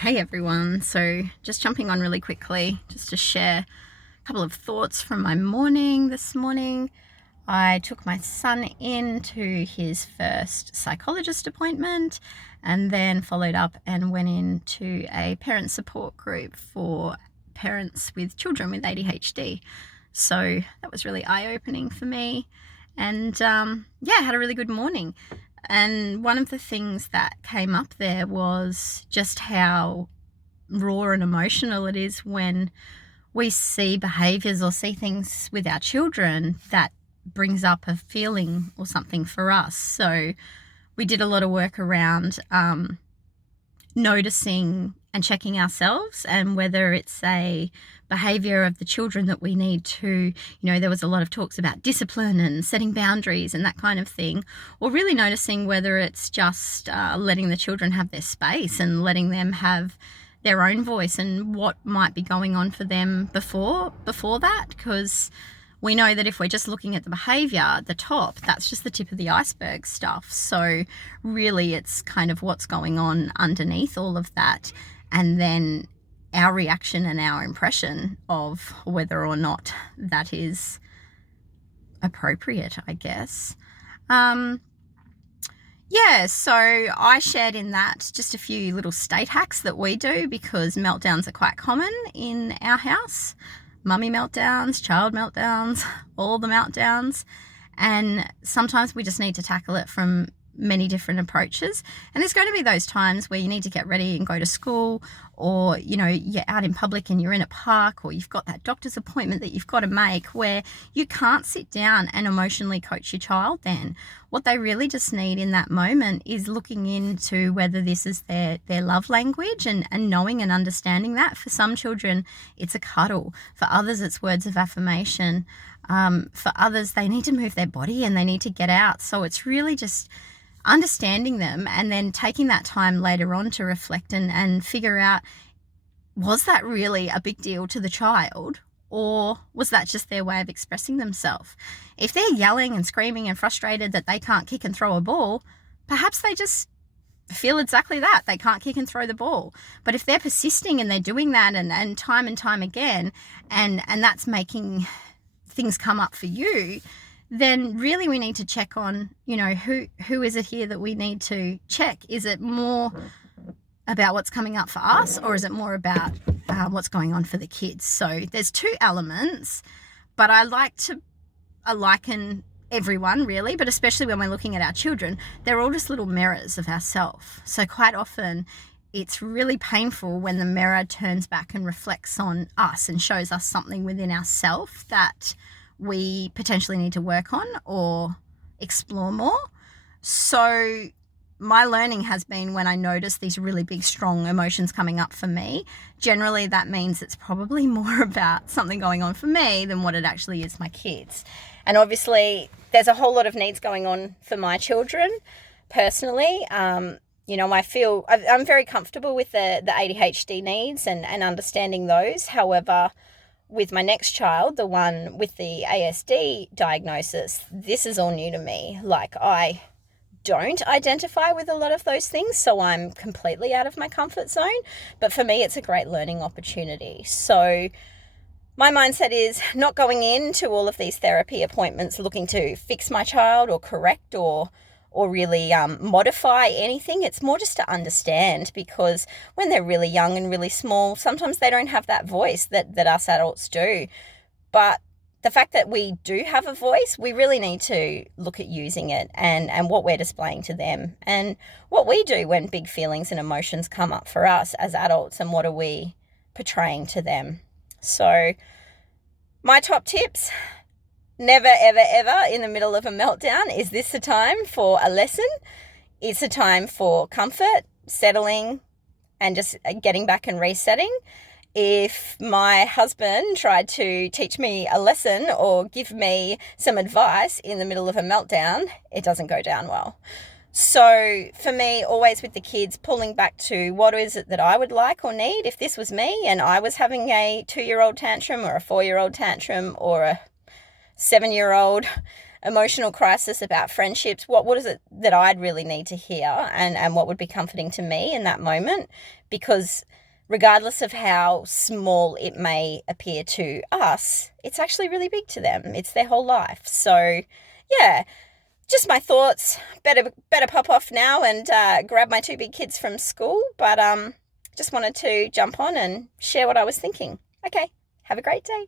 Hey everyone, so just jumping on really quickly just to share a couple of thoughts from my morning this morning. I took my son in to his first psychologist appointment and then followed up and went into a parent support group for parents with children with ADHD. So that was really eye-opening for me and had a really good morning. And one of the things that came up there was just how raw and emotional it is when we see behaviours or see things with our children that brings up a feeling or something for us. So we did a lot of work around noticing and checking ourselves and whether it's a behaviour of the children that we need to, there was a lot of talks about discipline and setting boundaries and that kind of thing, or really noticing whether it's just letting the children have their space and letting them have their own voice and what might be going on for them before that, because we know that if we're just looking at the behaviour, the top, that's just the tip of the iceberg stuff. So really it's kind of what's going on underneath all of that, and then our reaction and our impression of whether or not that is appropriate, I guess. So I shared in that just a few little state hacks that we do because meltdowns are quite common in our house. Mummy meltdowns, child meltdowns, all the meltdowns. And sometimes we just need to tackle it from many different approaches. And there's going to be those times where you need to get ready and go to school, or, you're out in public and you're in a park, or you've got that doctor's appointment that you've got to make where you can't sit down and emotionally coach your child then. What they really just need in that moment is looking into whether this is their love language and knowing and understanding that. For some children, it's a cuddle. For others, it's words of affirmation. For others, they need to move their body and they need to get out. So it's really just understanding them and then taking that time later on to reflect and figure out, was that really a big deal to the child, or was that just their way of expressing themselves? If they're yelling and screaming and frustrated that they can't kick and throw a ball, perhaps they just feel exactly that. They can't kick and throw the ball. But if they're persisting and they're doing that and time again, and that's making things come up for you, then really we need to check on, who is it here that we need to check? Is it more about what's coming up for us, or is it more about what's going on for the kids? So there's two elements, but I liken everyone really, but especially when we're looking at our children, they're all just little mirrors of ourselves. So quite often it's really painful when the mirror turns back and reflects on us and shows us something within ourselves that we potentially need to work on or explore more. So my learning has been, when I notice these really big, strong emotions coming up for me, generally that means it's probably more about something going on for me than what it actually is my kids. And obviously there's a whole lot of needs going on for my children personally. I feel I'm very comfortable with the ADHD needs and understanding those. However, with my next child, the one with the ASD diagnosis, this is all new to me. Like, I don't identify with a lot of those things, so I'm completely out of my comfort zone. But for me, it's a great learning opportunity. So my mindset is not going into all of these therapy appointments looking to fix my child or correct or really modify anything. It's more just to understand, because when they're really young and really small, sometimes they don't have that voice that us adults do. But the fact that we do have a voice, we really need to look at using it and what we're displaying to them and what we do when big feelings and emotions come up for us as adults, and what are we portraying to them. So my top tips: never, ever, ever in the middle of a meltdown is this a time for a lesson. It's a time for comfort, settling, and just getting back and resetting. If my husband tried to teach me a lesson or give me some advice in the middle of a meltdown, it doesn't go down well. So for me, always with the kids, pulling back to what is it that I would like or need if this was me and I was having a 2-year-old tantrum or a 4-year-old tantrum or a 7-year-old, emotional crisis about friendships, what is it that I'd really need to hear, and what would be comforting to me in that moment? Because regardless of how small it may appear to us, it's actually really big to them. It's their whole life. So yeah, just my thoughts. Better pop off now and grab my two big kids from school. But just wanted to jump on and share what I was thinking. Okay, have a great day.